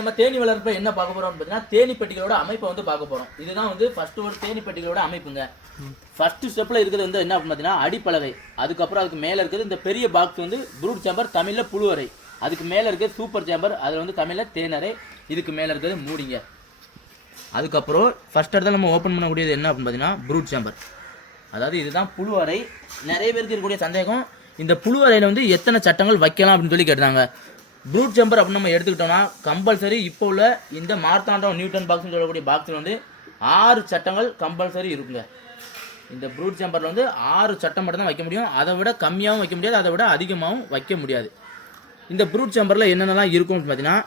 நம்ம தேனி வளர்ப்பை என்ன பார்க்க போறோம்னு பார்த்தீங்கன்னா தேனி பெட்டிகளோட அமைப்பை வந்து பார்க்க போறோம். இதுதான் வந்து ஃபர்ஸ்ட் ஒரு தேனி பெட்டிகளோட அமைப்புங்க. ஃபர்ஸ்ட் ஸ்டெப்ல இருக்கிறது வந்து என்ன அப்படின்னு பார்த்தீங்கன்னா அடிப்பலகை. அதுக்கப்புறம் அதுக்கு மேலே இருக்கிறது இந்த பெரிய பாக்ஸ் வந்து ப்ரூட் சேம்பர், தமிழில் புழுவறை. அதுக்கு மேலே இருக்கிறது சூப்பர் சேம்பர், அதில் வந்து தமிழில் தேனறை. இதுக்கு மேலே இருக்கிறது மூடிங்க. அதுக்கப்புறம் ஃபர்ஸ்ட் இடத்துல நம்ம ஓப்பன் பண்ணக்கூடியது என்ன அப்படின்னு பார்த்தீங்கன்னா ப்ரூட் சேம்பர். அதாவது இதுதான் புழுவறை. நிறைய பேருக்கு இருக்கக்கூடிய சந்தேகம், இந்த புழுவறையில் வந்து எத்தனை சட்டங்கள் வைக்கலாம் அப்படின்னு சொல்லி கேட்டாங்க. ப்ரூட் சேம்பர் அப்படின்னு நம்ம எடுத்துக்கிட்டோம்னா கம்பல்சரி இப்போ உள்ள இந்த மார்த்தாண்டம் நியூட்டன் பாக்ஸ்னு சொல்லக்கூடிய பாக்ஸில் வந்து 6 சட்டங்கள் கம்பல்சரி இருக்குங்க. இந்த ப்ரூட் சேம்பரில் வந்து 6 சட்டம் மட்டும் தான் வைக்க முடியும். அதை விட கம்மியாகவும் வைக்க முடியாது, அதை விட அதிகமாகவும் வைக்க முடியாது. இந்த ப்ரூட் சேம்பரில் என்னென்னலாம் இருக்கும்னு பார்த்தீங்கன்னா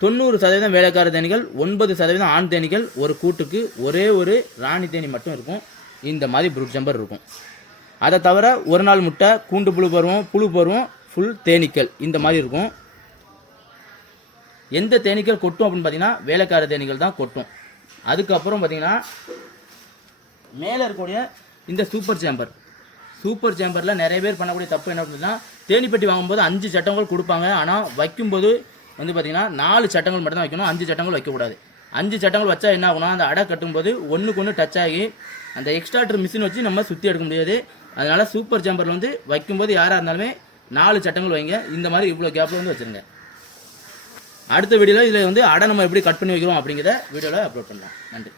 90% வேலைக்கார தேனீகள், 9% ஆண் தேனீகள், ஒரு கூட்டுக்கு ஒரே ஒரு ராணி தேனி மட்டும் இருக்கும். இந்த மாதிரி ப்ரூட் சேம்பர் இருக்கும். அதை தவிர ஒரு நாள் முட்டை, கூண்டு புழு பருவம், ஃபுல் தேனீக்கள் இந்த மாதிரி இருக்கும். எந்த தேனீக்கள் கொட்டும் அப்படின்னு பார்த்தீங்கன்னா வேலைக்கார தேனீகள் தான் கொட்டும். அதுக்கப்புறம் பார்த்தீங்கன்னா மேலே இருக்கக்கூடிய இந்த சூப்பர் சேம்பரில் நிறைய பேர் பண்ணக்கூடிய தப்பு என்ன அப்படின்னா தேனிப்பெட்டி வாங்கும்போது 5 சட்டங்கள் கொடுப்பாங்க. ஆனால் வைக்கும்போது வந்து பார்த்தீங்கன்னா 4 சட்டங்கள் மட்டும் தான் வைக்கணும், 5 சட்டங்கள் வைக்கக்கூடாது. 5 சட்டங்கள் வச்சா என்ன ஆகுனா அந்த அடை கட்டும்போது ஒன்றுக்கு ஒன்று டச் ஆகி அந்த எக்ஸ்ட்ராக்டர் மிஷின் வச்சு நம்ம சுற்றி எடுக்க முடியாது. அதனால் சூப்பர் சேம்பரில் வந்து வைக்கும்போது யாராக இருந்தாலுமே 4 சட்டங்கள் வைங்க. இந்த மாதிரி இவ்வளோ கேப்பில் வந்து வச்சுருங்க. அடுத்த வீடியோவில் இதில் வந்து அடை நம்ம எப்படி கட் பண்ணி வைக்கிறோம் அப்படிங்கிறத வீடியோவில் அப்லோட் பண்ணலாம். நன்றி.